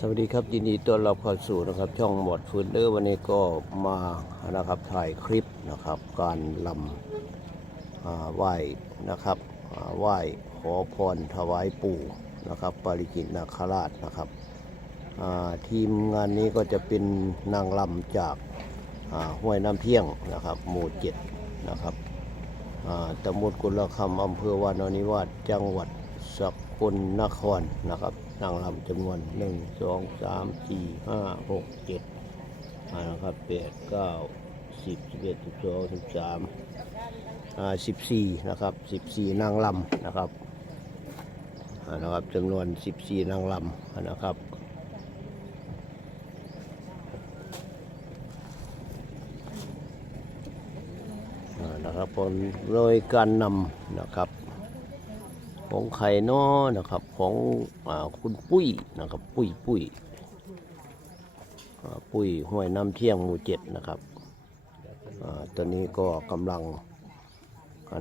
สวัสดีครับยินดีต้อนรับเข้าสู่นะครับ ช่องหมดฟืนเดอร์วันนี้ก็มานะครับถ่ายคลิปนะครับ การลำอ่าไหว้นะครับอ่าไหว้ขอพรถวายปู่นะครับปาริกิตนาคราชนะครับทีมงานนี้ก็จะเป็นนางลำจากห้วยน้ำเที่ยงนะครับ หมู่เจ็ดนะครับตำบลกุลคำอำเภอวานอนนิวาสจังหวัดสกลนครนะครับ นางรำจำนวนหนึ่งสองสามสี่ห้าหกเจ็ดนะครับแปดเก้าสิบสิบเอ็ดสิบสองสิบสามอ่าสิบสี่นะครับสิบสี่นางรำนะครับนะครับจำนวนสิบสี่นางรำนะครับนะครับผลโดยการนำนะครับ ของไข่นอนะครับ ของอคุณปุ้ยนะครับ ปุ้ยปุ้ยปุ้ยห้วยน้ำเที่ยงหมู่เจ็ดนะครับตอนนี้ก็กำลัง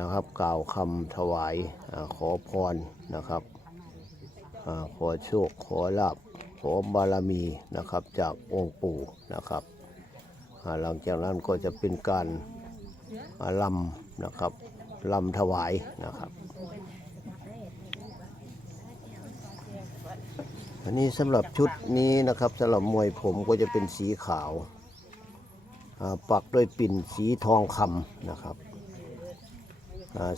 นะครับกล่าวคำถวายอขอพรนะครับอขอโชค ขอลาบขอบารมีนะครับจากองค์ปู่นะครับหลังจากนั้นก็จะเป็นการอ่าลำนะครับลำถวายนะครับ อันนี้สำหรับชุดนี้นะครับสำหรับมวยผมก็จะเป็นสีขาวปักด้วยปิ่นสีทองคำนะครับ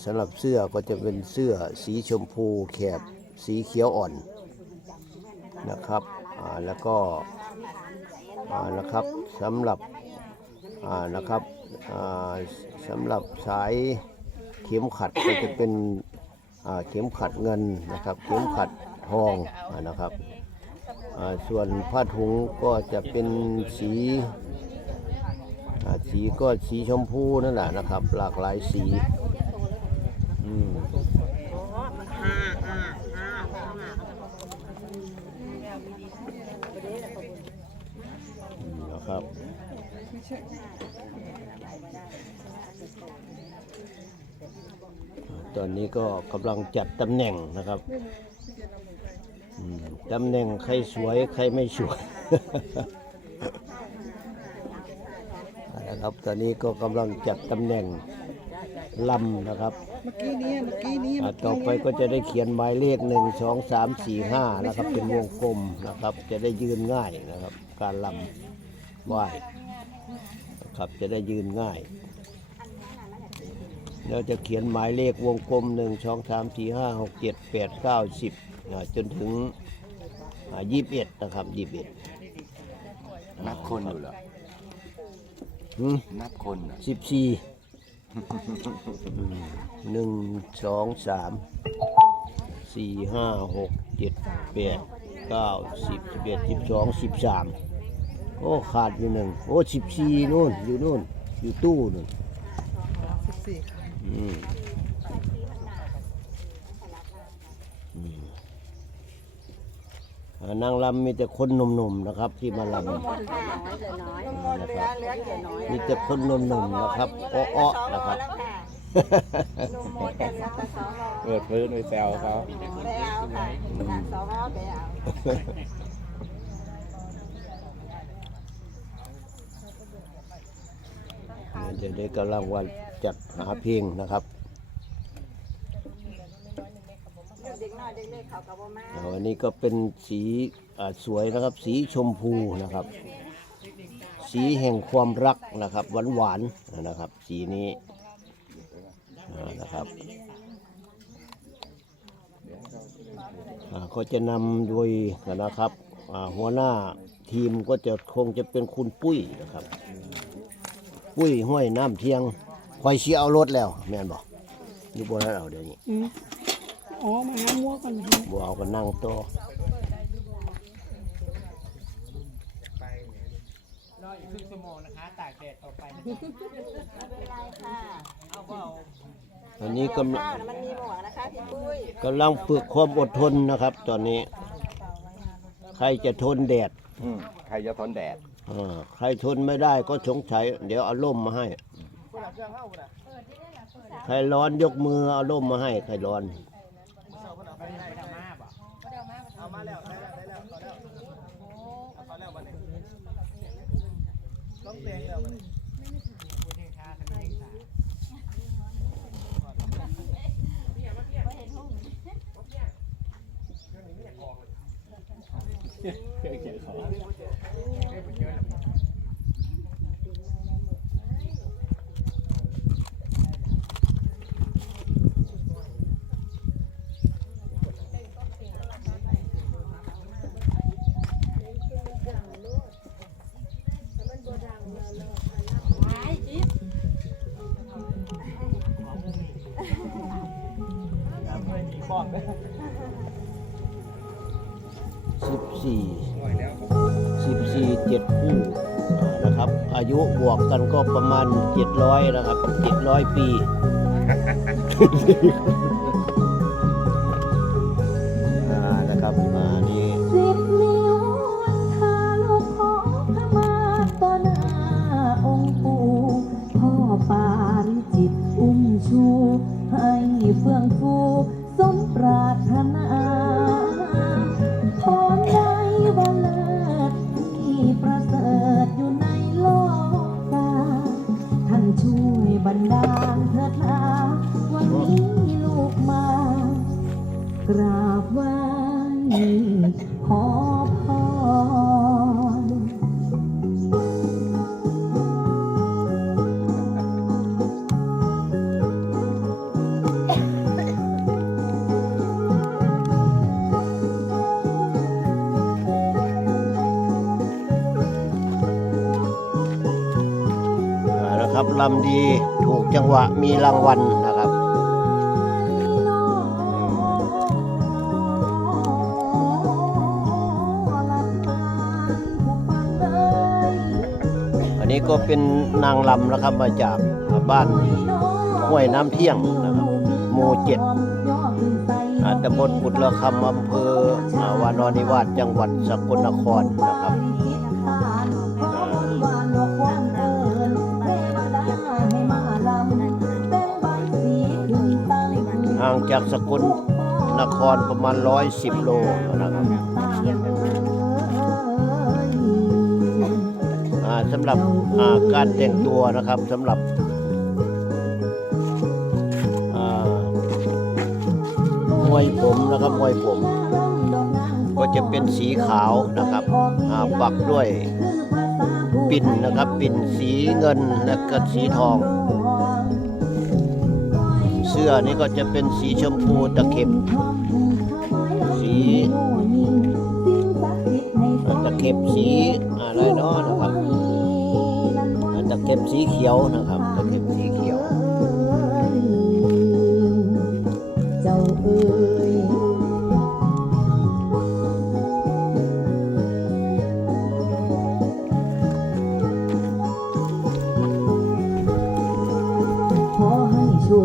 สำหรับเสื้อก็จะเป็นเสื้อสีชมพูแขบสีเขียวอ่อนนะครับแล้วก็นะครับสำหรับนะครับสำหรับสายเข็มขัดก็จะเป็นเข็มขัดเงินนะครับ เข็มขัดทองนะครับ ส่วนผ้าถุงก็จะเป็นสีสีก็สีชมพูนั่นแหละนะครับ หลากหลายสีอืมอืมนะครับตอนนี้ก็กำลังจัดตำแหน่งนะครับ ตำแหน่งใครสวยใครไม่สวยนะครับตอนนี้ก็กำลังจัดตำแหน่งลำนะครับเมื่อกี้นี้เมื่อกี้นี้ต่อไปก็จะได้เขียนหมายเลขหนึ่งสองสามสี่ห้านะครับ เป็นวงกลมนะครับ จะได้ยืนง่ายนะครับ การลำไหว้นะครับจะได้ยืนง่ายเราจะเขียนหมายเลขวงกลมหนึ่งสองสามสี่ห้าหกเจ็ดแปดเก้าสิบ จนถึงยี่สิบเอ็ดนะครับยี่สิบเอ็ดนับคนอยู่เหรอนับคนเหรอสิบสี่หนึ่งสองสามสี่ห้าหกเจ็ดแปดเก้าสิบสิบเอ็ดสิบสองสิบสามโอ้ขาดอยู่หนึ่งโอ้สิบสี่นู่นอยู่นู่นอยู่ตู้นู่นสิบสี่ค่ะอืมอืมอ่า นางลำมีแต่คนหนุ่มๆนะครับ ที่มาลำนะครับมีแต่คนหนุ่มๆนะครับอ้อๆนะครับเปิดพื้นไปแซวเขาเดี๋ยวได้กำลังวันจัดหาเพลงนะครับ วันนี้ก็เป็นสีอ่าสวยนะครับ สีชมพูนะครับ สีแห่งความรักนะครับหวานหวานๆนะครับ สีนี้อ่านะครับอ่าก็จะนำโดยนะครับอ่าหัวหน้าทีมก็จะคงจะเป็นคุณปุ้ยนะครับ ปุ้ยห้วยน้ำเทียงคอยเชียเอารถแล้ว แม่นบอกอยู่บนนั้นเอาเดี๋ยวนี้ อืมอ๋อ มาหามัวก่อนนะบ่เอาก็นั่งโตะรออีกครึ่งชั่วโมงนะคะ ตากแดดต่อไปนะคะอันนี้กำลังมันมีหมวกนะคะพี่ปุ้ยกำลังฝึกความอดทนนะครับ ตอนนี้ ใครจะทนแดดอืมใครจะทนแดดเออใครทนไม่ได้ก็สงสัยเดี๋ยวเอาร่มมาให้ ใครร้อนยกมือเอาร่มมาให้ ใครร้อน ไม่ได้เอามาเอก สิบสี่สิบสี่เจ็ดคู่นะครับ อายุบวกกันก็ประมาณเจ็ดร้อยนะครับเจ็ดร้อยปีนะครับอ่านี่สิบนิ้วทานจิตอุ้มชู ให้เฟื่องฟู ปรารถ ลำดีถูกจังหวะมีรางวัลนะครับอันนี้ก็เป็นนางลำนะครับมาจากบ้านห้วยน้ำเที่ยงนะครับหมู่เจ็ดอ่าตำบลปุตรคำอำเภออาวานอนิวาสจังหวัดสกลนครนะครับางจากสกลนครประมาณ110โลนะครับอ่าสำหรับาการแต่งตัวนะครับสำหรับอ่ามวยผมนะครับมวยผม ก็จะเป็นสีขาวนะครับอ่าปักด้วยปิ่นนะครับปิ่นสีเงินและก็สีทอง สื้อนี่ก็จะเป็นสีชมพูตะเข็บ สีตะเข็บสีอะไรเนาะนะครับตะเข็บสีเขียวนะครับ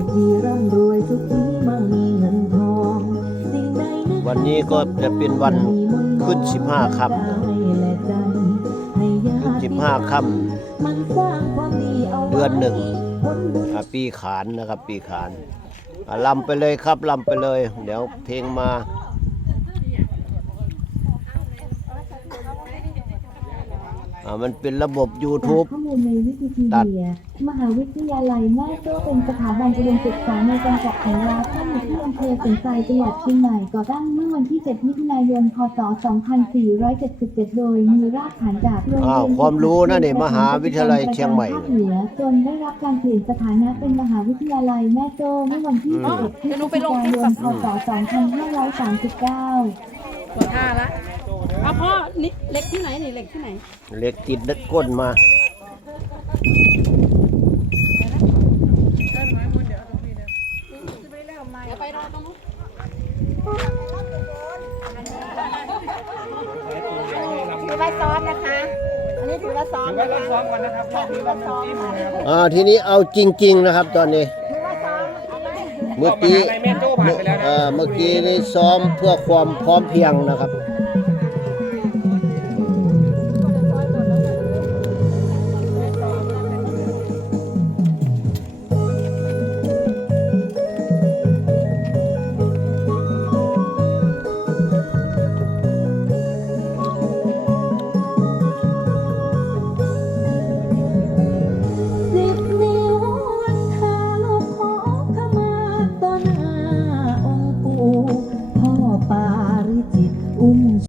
คดีร่ำรวยสุขีมั่งมีเงินทองสิ่งใดนึกวันนี้ก็จะเป็นวันขึ้น15ค่ำได้และใจให้ญาขึ้นติ15ค่มันสร้างความดีเอาไว้เดือนหนึ่งผลบุญำอ่าปีขานนะครับ ปีขานอ่าลำไปเลยครับลำไปเลย เดี๋ยวเพลงมา อ่ามันเป็นระบบ YouTube ข้อมูลในวิกิพีตัดเดีย มหาวิทยาลัยแม่โจ้เป็นสถาบันอุดมศึกษาในจังหวัดของลาวตั้งอยู่ที่อำเภอสันทรายจังหวัดเชียงใหม่ก่อตั้งเมื่อวันที่ 7 มิถุนายน พศ 2477 โดยมีรากฐานจากโรงเรีอ้าวยนความรู้นะเนี่ยมหาวิทยาลัยเชียงใหม่ภาคเหนือจนได้รับการเปลี่ยนสถานะเป็นมหาวิทยาลัยแม่โจ้เมื่อวันที่อืม 11พฤศจิกายน พศ 2539 ท่าละเอาพ่อนี่เล็กที่ไหนนี่เล็กที่ไหนเหล็กติดดัดก้นมาถือไว้ซ้อนนะคะ อันนี้ถือว่าซ้อนถือว่าเราซ้อมกันนะครับรอบนี้เราซ้อมจิ้มนะครับอ่าทีนี้เอาจริง ๆ นะครับ ตอนนี้ เมื่อกี้มหาลัยแม่โจ้ผ่านไปแล้วนะเอ่อเมื่อกี้นี่ซ้อมเพื่อความพร้อมเพรียงนะครับถ